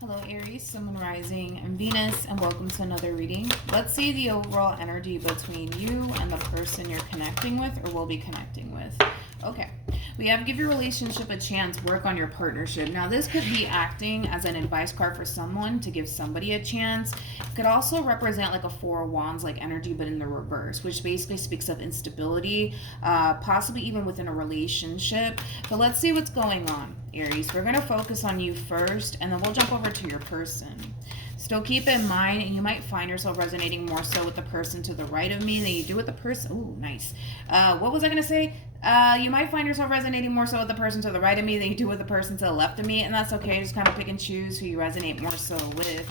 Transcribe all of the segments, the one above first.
Hello Aries, Sun, Moon, Rising, and Venus, and welcome to another reading. Let's see the overall energy between you and the person you're connecting with or will be connecting with. Okay, we have give your relationship a chance, work on your partnership. Now this could be acting as an advice card for someone to give somebody a chance. It could also represent like a Four of Wands like energy, but in the reverse, which basically speaks of instability, possibly even within a relationship. But let's see what's going on, Aries. We're going to focus on you first, and then we'll jump over to your person. Still keep in mind, and you might find yourself resonating more so with the person to the right of me than you do with the person. Ooh, nice. What was I going to say? You might find yourself resonating more so with the person to the right of me than you do with the person to the left of me, and that's okay. Just kind of pick and choose who you resonate more so with.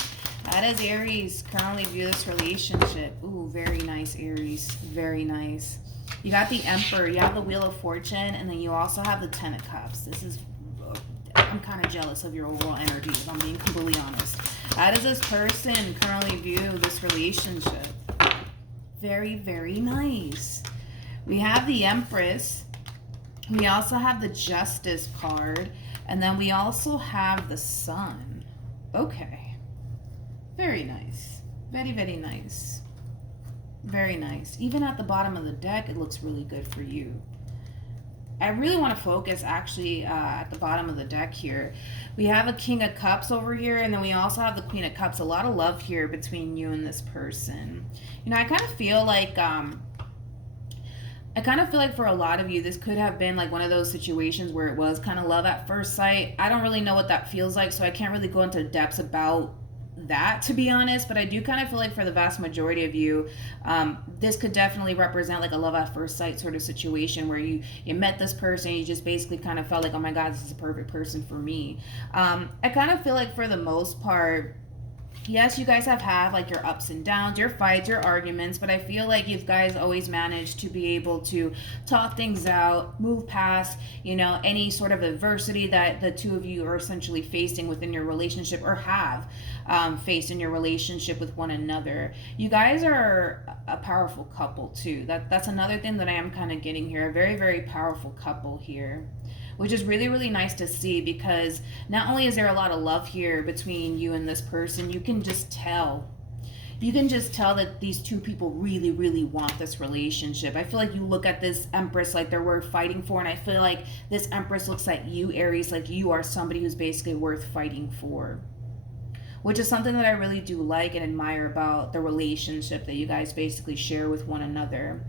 That is Aries. Currently view this relationship. Ooh, very nice, Aries. Very nice. You got the Emperor, you have the Wheel of Fortune, and then you also have the Ten of Cups. This is... I'm kind of jealous of your overall energy, if I'm being completely honest. How does this person currently view this relationship? Very, very nice. We have the Empress. We also have the Justice card. And then we also have the Sun. Okay. Very nice. Very, very nice. Very nice. Even at the bottom of the deck, it looks really good for you. I really want to focus actually at the bottom of the deck here. We have a King of Cups over here, and then we also have the Queen of Cups. A lot of love here between you and this person. You know, I kind of feel like for a lot of you, this could have been like one of those situations where it was kind of love at first sight. I don't really know what that feels like, so I can't really go into depths about that, to be honest, but I do kind of feel like for the vast majority of you, this could definitely represent like a love at first sight sort of situation where you met this person, you just basically kind of felt like, oh my god, this is a perfect person for me. I kind of feel like for the most part, yes, you guys have had like your ups and downs, your fights, your arguments, but I feel like you guys always managed to be able to talk things out, move past, you know, any sort of adversity that the two of you are essentially facing within your relationship or have faced in your relationship with one another. You guys are a powerful couple too. That's another thing that I am kind of getting here. A very, very powerful couple here, which is really, really nice to see, because not only is there a lot of love here between you and this person, you can just tell. You can just tell that these two people really, really want this relationship. I feel like you look at this Empress like they're worth fighting for, and I feel like this Empress looks at you, Aries, like you are somebody who's basically worth fighting for, which is something that I really do like and admire about the relationship that you guys basically share with one another.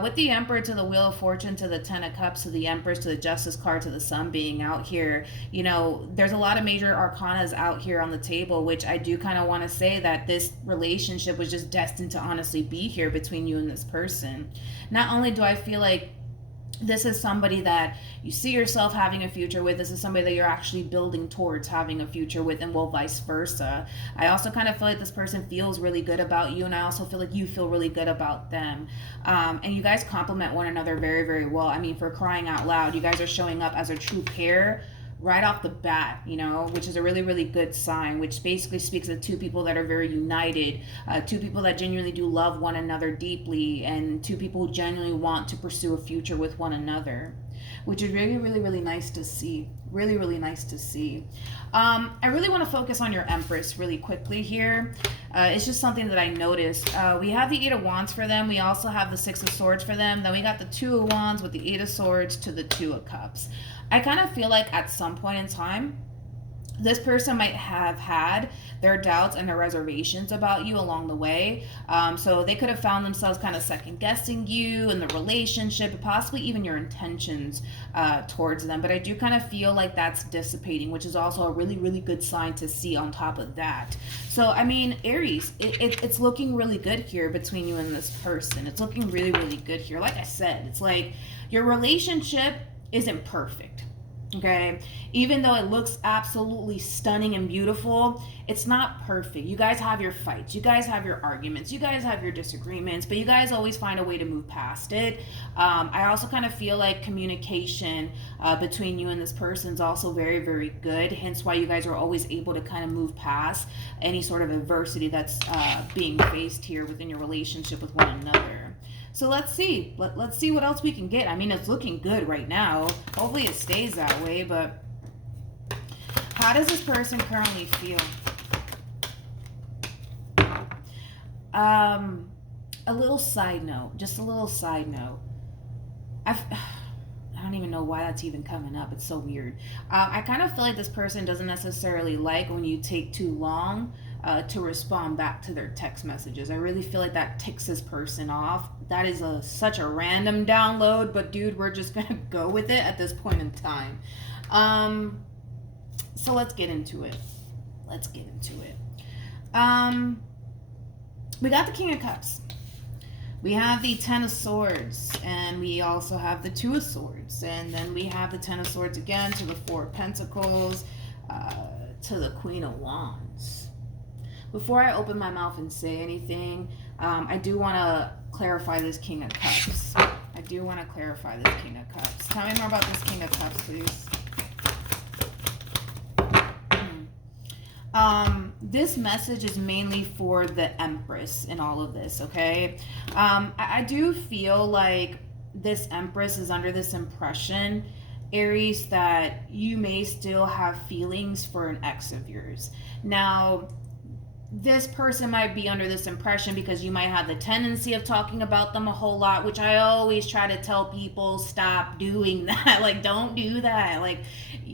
With the Emperor to the Wheel of Fortune to the Ten of Cups to the Empress to the Justice card to the Sun being out here, you know, there's a lot of major arcanas out here on the table, which I do kind of want to say that this relationship was just destined to honestly be here between you and this person. Not only do I feel like this is somebody that you see yourself having a future with, this is somebody that you're actually building towards having a future with, and well, vice versa. I also kind of feel like this person feels really good about you, and I also feel like you feel really good about them. And you guys complement one another very, very well. I mean, for crying out loud, you guys are showing up as a true pair right off the bat, you know, which is a really, really good sign, which basically speaks of two people that are very united, two people that genuinely do love one another deeply, and two people who genuinely want to pursue a future with one another, which is really, really, really nice to see. Really, really nice to see. I really want to focus on your Empress really quickly here. It's just something that I noticed. We have the Eight of Wands for them. We also have the Six of Swords for them. Then we got the Two of Wands with the Eight of Swords to the Two of Cups. I kind of feel like at some point in time, this person might have had their doubts and their reservations about you along the way. So they could have found themselves kind of second guessing you and the relationship, possibly even your intentions towards them. But I do kind of feel like that's dissipating, which is also a really, really good sign to see on top of that. So, I mean, Aries, it's looking really good here between you and this person. It's looking really, really good here. Like I said, it's like your relationship isn't perfect. Okay, even though it looks absolutely stunning and beautiful, it's not perfect. You guys have your fights, you guys have your arguments, you guys have your disagreements, but you guys always find a way to move past it. I also kind of feel like communication between you and this person is also very, very good, hence why you guys are always able to kind of move past any sort of adversity that's being faced here within your relationship with one another. So let's see. Let's see what else we can get. I mean, it's looking good right now. Hopefully it stays that way, but How does this person currently feel? A little side note, just a little side note. I don't even know why that's even coming up. It's so weird. I kind of feel like this person doesn't necessarily like when you take too long to respond back to their text messages. I really feel like that ticks this person off. That is such a random download, but dude, we're just gonna go with it at this point in time. So let's get into it. We got the King of Cups. We have the Ten of Swords, and we also have the Two of Swords, and then we have the Ten of Swords again to the Four of Pentacles, to the Queen of Wands. Before I open my mouth and say anything, I do want to clarify this King of Cups. Tell me more about this King of Cups, please. This message is mainly for the Empress in all of this, okay? I do feel like this Empress is under this impression, Aries, that you may still have feelings for an ex of yours. Now, this person might be under this impression because you might have the tendency of talking about them a whole lot, which I always try to tell people, stop doing that. Like, don't do that. Like,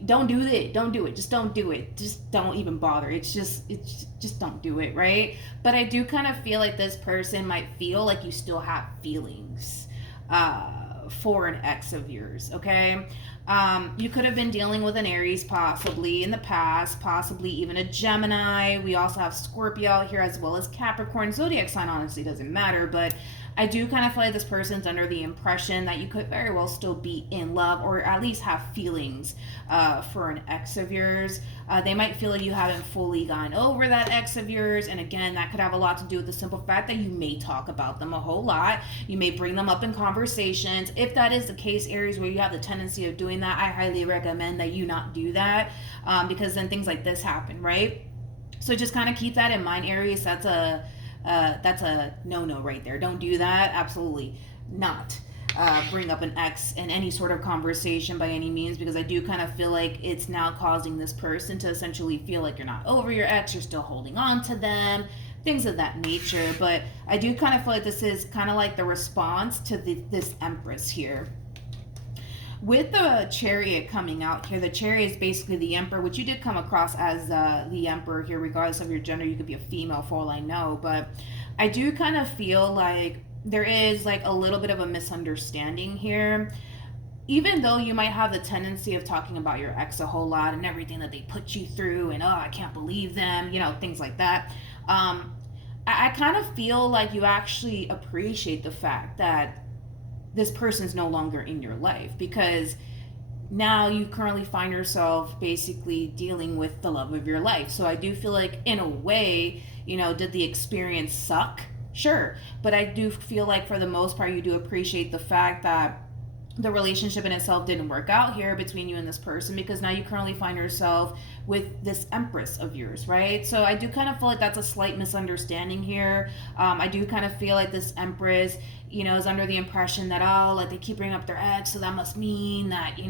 don't do it. Don't do it. Just don't do it. Just don't even bother. It's just don't do it, right? But I do kind of feel like this person might feel like you still have feelings for an ex of yours, okay? You could have been dealing with an Aries possibly in the past, possibly even a Gemini. We also have Scorpio out here as well as Capricorn. Zodiac sign honestly doesn't matter, but I do kind of feel like this person's under the impression that you could very well still be in love or at least have feelings for an ex of yours. They might feel like you haven't fully gone over that ex of yours. And again, that could have a lot to do with the simple fact that you may talk about them a whole lot. You may bring them up in conversations. If that is the case, Aries, where you have the tendency of doing that, I highly recommend that you not do that because then things like this happen, right? So just kind of keep that in mind, Aries. That's a no-no right there. Don't do that. Absolutely not. Bring up an ex in any sort of conversation by any means, because I do kind of feel like it's now causing this person to essentially feel like you're not over your ex, you're still holding on to them, things of that nature. But I do kind of feel like this is kind of like the response to this Empress here. With the Chariot coming out here, the Chariot is basically the Emperor, which you did come across as the Emperor here, regardless of your gender. You could be a female for all I know, but I do kind of feel like there is like a little bit of a misunderstanding here. Even though you might have the tendency of talking about your ex a whole lot and everything that they put you through and, oh, I can't believe them, things like that. I kind of feel like you actually appreciate the fact that this person's no longer in your life, because now you currently find yourself basically dealing with the love of your life. So I do feel like in a way, did the experience suck? Sure. But I do feel like for the most part, you do appreciate the fact that the relationship in itself didn't work out here between you and this person, because now you currently find yourself with this Empress of yours, right? So I do kind of feel like that's a slight misunderstanding here. I do kind of feel like this Empress, is under the impression that, oh, like they keep bringing up their ex, so that must mean that,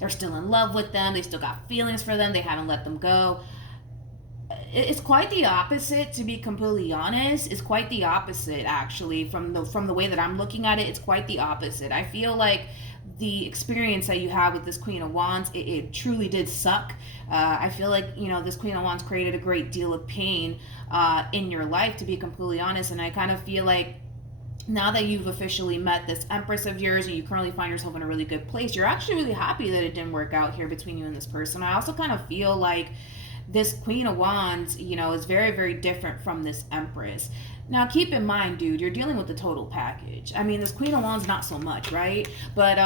they're still in love with them, they still got feelings for them, they haven't let them go. It's quite the opposite, to be completely honest. It's quite the opposite, actually, from the way that I'm looking at it. It's quite the opposite. I feel like the experience that you have with this Queen of Wands, it truly did suck. I feel like, this Queen of Wands created a great deal of pain in your life, to be completely honest. And I kind of feel like now that you've officially met this Empress of yours and you currently find yourself in a really good place, you're actually really happy that it didn't work out here between you and this person. I also kind of feel like this Queen of Wands, is very, very different from this Empress. Now, keep in mind, dude, you're dealing with the total package. I mean, this Queen of Wands, not so much, right? But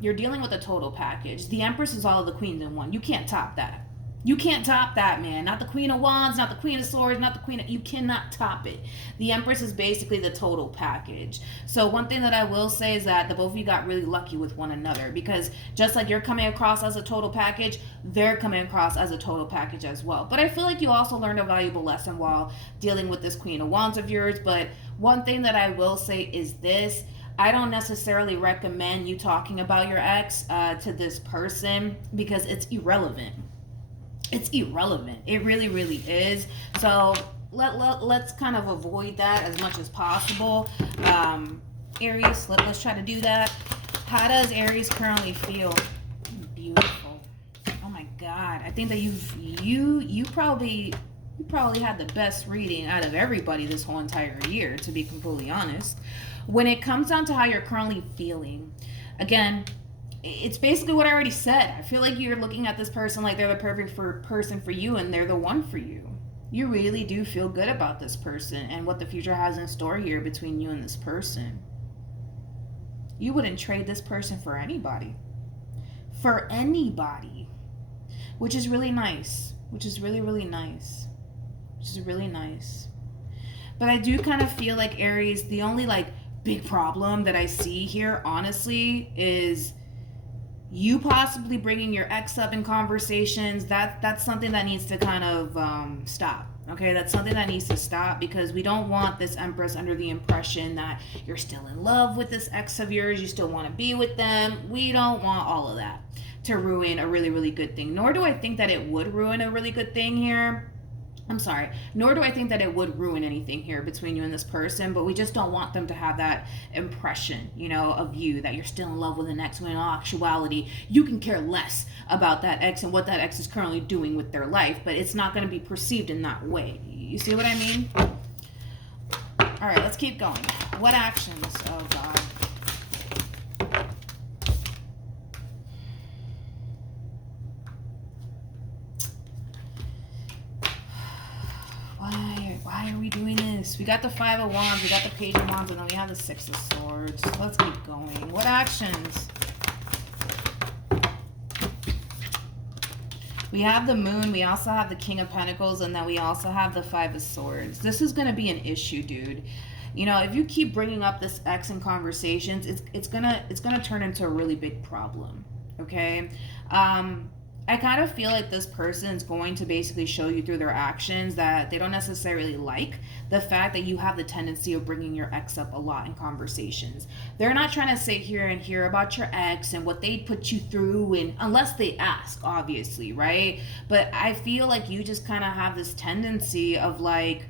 you're dealing with the total package. The Empress is all of the queens in one. You can't top that. You can't top that, man. Not the Queen of Wands, not the Queen of Swords, not the Queen of... You cannot top it. The Empress is basically the total package. So one thing that I will say is that the both of you got really lucky with one another, because just like you're coming across as a total package, they're coming across as a total package as well. But I feel like you also learned a valuable lesson while dealing with this Queen of Wands of yours. But one thing that I will say is this: I don't necessarily recommend you talking about your ex to this person, because it's irrelevant. it's irrelevant. It really, really is. So let's kind of avoid that as much as possible. Aries, let's try to do that. How does Aries currently feel? Beautiful. Oh my God. I think that you probably had the best reading out of everybody this whole entire year, to be completely honest. When it comes down to how you're currently feeling, again, it's basically what I already said. I feel like you're looking at this person like they're the person for you, and they're the one for you. You really do feel good about this person and what the future has in store here between you and this person. You wouldn't trade this person for anybody. For anybody. Which is really nice. Which is really, really nice. Which is really nice. But I do kind of feel like, Aries, the only like big problem that I see here, honestly, is you possibly bringing your ex up in conversations. That's something that needs to kind of stop. Okay, that's something that needs to stop, because we don't want this Empress under the impression that you're still in love with this ex of yours, you still want to be with them. We don't want all of that to ruin a really, really good thing. Nor do I think that it would ruin a really good thing here. I'm sorry. Nor do I think that it would ruin anything here between you and this person, but we just don't want them to have that impression, of you, that you're still in love with an ex, when in all actuality, you can care less about that ex and what that ex is currently doing with their life, but it's not going to be perceived in that way. You see what I mean? All right, let's keep going. What actions? Oh, God. Why are we doing this? We got the Five of Wands, we got the Page of Wands, and then we have the Six of Swords. Let's keep going. What actions? We have the Moon, we also have the King of Pentacles, and then we also have the Five of Swords. This is going to be an issue, dude. If you keep bringing up this ex in conversations, it's gonna turn into a really big problem. Okay. I kind of feel like this person is going to basically show you through their actions that they don't necessarily like the fact that you have the tendency of bringing your ex up a lot in conversations. They're not trying to sit here and hear about your ex and what they put you through, and unless they ask, obviously, right? But I feel like you just kind of have this tendency of like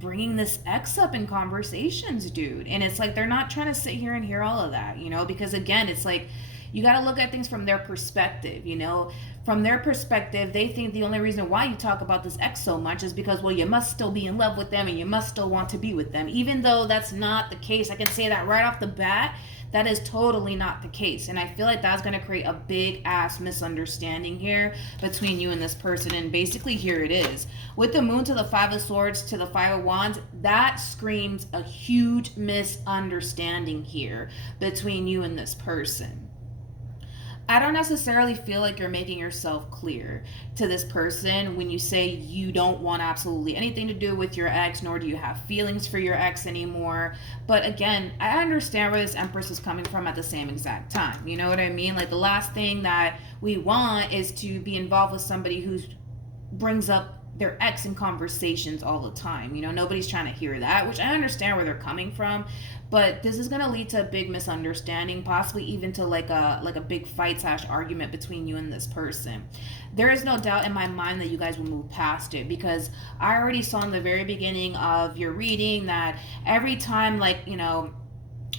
bringing this ex up in conversations, dude. And it's like they're not trying to sit here and hear all of that, because again, it's like you got to look at things from their perspective, From their perspective, they think the only reason why you talk about this ex so much is because, well, you must still be in love with them and you must still want to be with them. Even though that's not the case, I can say that right off the bat, that is totally not the case. And I feel like that's going to create a big ass misunderstanding here between you and this person. And basically here it is. With the Moon to the Five of Swords to the Five of Wands, that screams a huge misunderstanding here between you and this person. I don't necessarily feel like you're making yourself clear to this person when you say you don't want absolutely anything to do with your ex, nor do you have feelings for your ex anymore. But again, I understand where this Empress is coming from at the same exact time. You know what I mean? Like, the last thing that we want is to be involved with somebody who brings up their ex in conversations all the time. Nobody's trying to hear that, which I understand where they're coming from, but this is going to lead to a big misunderstanding, possibly even to like a big fight / argument between you and this person. There is no doubt in my mind that you guys will move past it, because I already saw in the very beginning of your reading that every time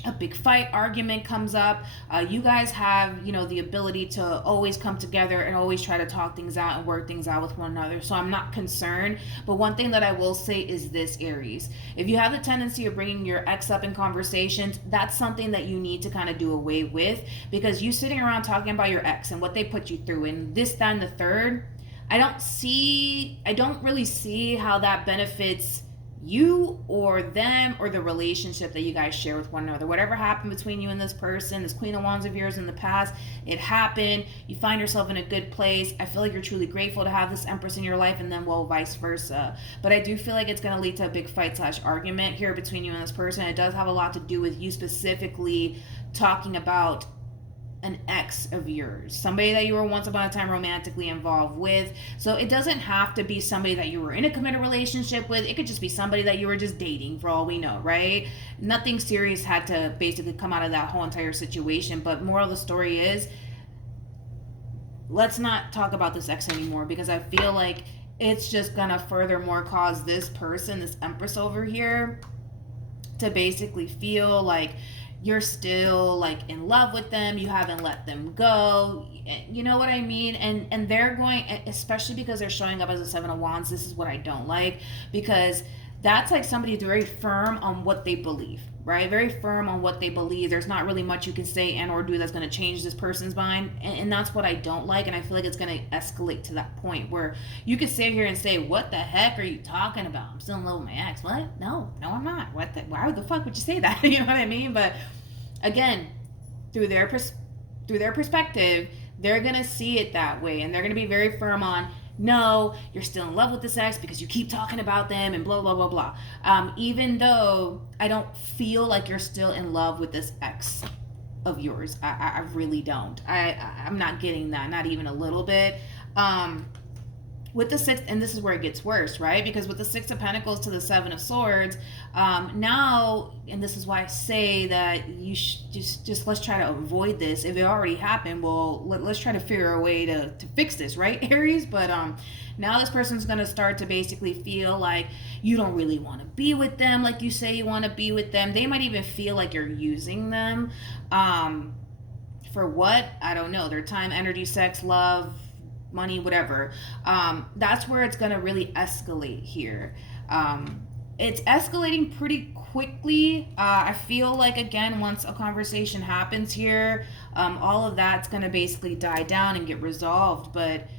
a big fight argument comes up, you guys have the ability to always come together and always try to talk things out and work things out with one another. So I'm not concerned. But one thing that I will say is this, Aries: if you have the tendency of bringing your ex up in conversations, that's something that you need to kind of do away with, because you sitting around talking about your ex and what they put you through and this, that, and the third, I don't really see how that benefits you or them or the relationship that you guys share with one another. Whatever happened between you and this person, this Queen of Wands of yours in the past, it happened. You find yourself in a good place. I feel like you're truly grateful to have this Empress in your life, and then, well, vice versa. But I do feel like it's going to lead to a big fight / argument here between you and this person. It does have a lot to do with you specifically talking about an ex of yours, somebody that you were once upon a time romantically involved with. So it doesn't have to be somebody that you were in a committed relationship with. It could just be somebody that you were just dating, for all we know, right? Nothing serious had to basically come out of that whole entire situation. But moral of the story is, let's not talk about this ex anymore, because I feel like it's just gonna furthermore cause this person, this Empress over here, to basically feel like you're still like in love with them, you haven't let them go, you know what I mean? And they're going, especially because they're showing up as a Seven of Wands. This is what I don't like, because that's like somebody who's very firm on what they believe, right? Very firm on what they believe. There's not really much you can say and or do that's going to change this person's mind, and that's what I don't like. And I feel like it's going to escalate to that point where you could sit here and say, what the heck are you talking about? I'm still in love with my ex. What? No, I'm not. What why the fuck would you say that? You know what I mean? But again, through their perspective, they're gonna see it that way, and they're gonna be very firm on, no, you're still in love with this ex because you keep talking about them and blah blah blah blah. Even though I don't feel like you're still in love with this ex of yours, I really don't. I'm not getting that, not even a little bit. With the sixth, and this is where it gets worse, right? Because with the Six of Pentacles to the Seven of Swords, now, and this is why I say that you just let's try to avoid this. If it already happened, well, let's try to figure a way to fix this, right, Aries? But now this person's gonna start to basically feel like you don't really want to be with them, like you say you want to be with them. They might even feel like you're using them. For what? I don't know. Their time, energy, sex, love, money, whatever. That's where it's gonna really escalate here. It's escalating pretty quickly. I feel like, again, once a conversation happens here, all of that's gonna basically die down and get resolved. But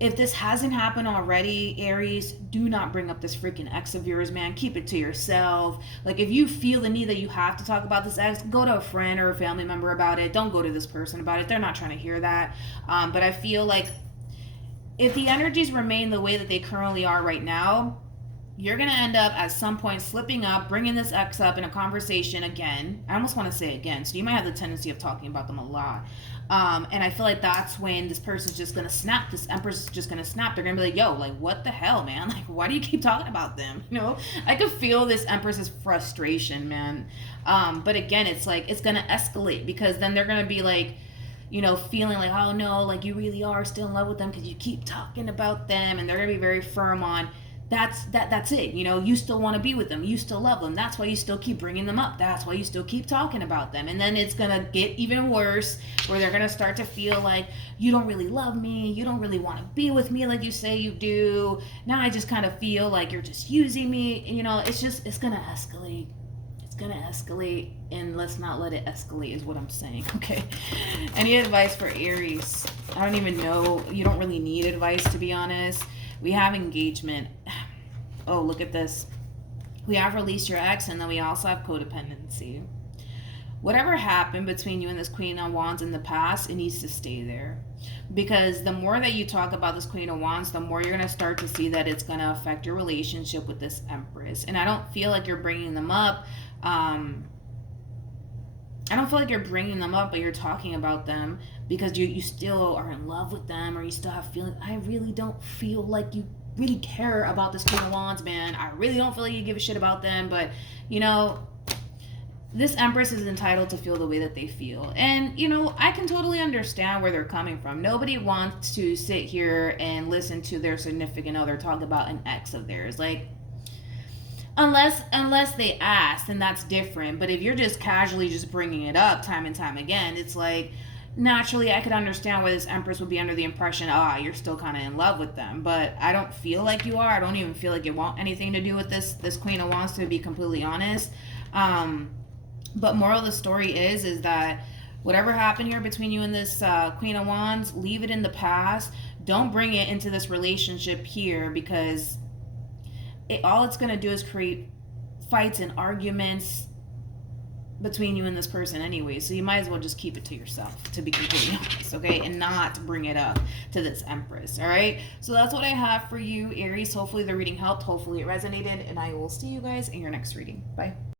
if this hasn't happened already, Aries, do not bring up this freaking ex of yours, man. Keep it to yourself. Like, if you feel the need that you have to talk about this ex, go to a friend or a family member about it. Don't go to this person about it. They're not trying to hear that. But I feel like if the energies remain the way that they currently are right now, you're going to end up at some point slipping up, bringing this ex up in a conversation again. I almost want to say again. So you might have the tendency of talking about them a lot. And I feel like that's when this person's just going to snap. This Empress is just going to snap. They're going to be like, yo, like, what the hell, man? Like, why do you keep talking about them? You know, I could feel this Empress's frustration, man. But again, it's like, it's going to escalate, because then they're going to be like, you know, feeling like, oh no, like you really are still in love with them because you keep talking about them. And they're going to be very firm on, that's it. You know, you still want to be with them, you still love them, that's why you still keep bringing them up, that's why you still keep talking about them. And then it's gonna get even worse, where they're gonna start to feel like, you don't really love me, you don't really want to be with me like you say you do, now I just kind of feel like you're just using me. You know, it's gonna escalate. It's gonna escalate, and let's not let it escalate is what I'm saying. Okay, any advice for Aries? I don't even know. You don't really need advice, to be honest. We have engagement. Oh, look at this. We have released your ex, and then we also have codependency. Whatever happened between you and this Queen of Wands in the past, it needs to stay there. Because the more that you talk about this Queen of Wands, the more you're going to start to see that it's going to affect your relationship with this Empress. And I don't feel like you're bringing them up. I don't feel like you're bringing them up, but you're talking about them because you still are in love with them, or you still have feelings. I really don't feel like you really care about this Queen of Wands, man. I really don't feel like you give a shit about them. But, you know, this Empress is entitled to feel the way that they feel. And, you know, I can totally understand where they're coming from. Nobody wants to sit here and listen to their significant other talk about an ex of theirs. Like, unless they ask, then that's different. But if you're just casually just bringing it up time and time again, it's like, naturally I could understand why this Empress would be under the impression, you're still kind of in love with them. But I don't feel like you are. I don't even feel like you want anything to do with this Queen of Wands, to be completely honest. But moral of the story is that whatever happened here between you and this Queen of Wands, leave it in the past. Don't bring it into this relationship here, because all it's going to do is create fights and arguments between you and this person anyway. So you might as well just keep it to yourself, to be completely honest, okay? And not bring it up to this Empress, all right? So that's what I have for you, Aries. Hopefully the reading helped. Hopefully it resonated. And I will see you guys in your next reading. Bye.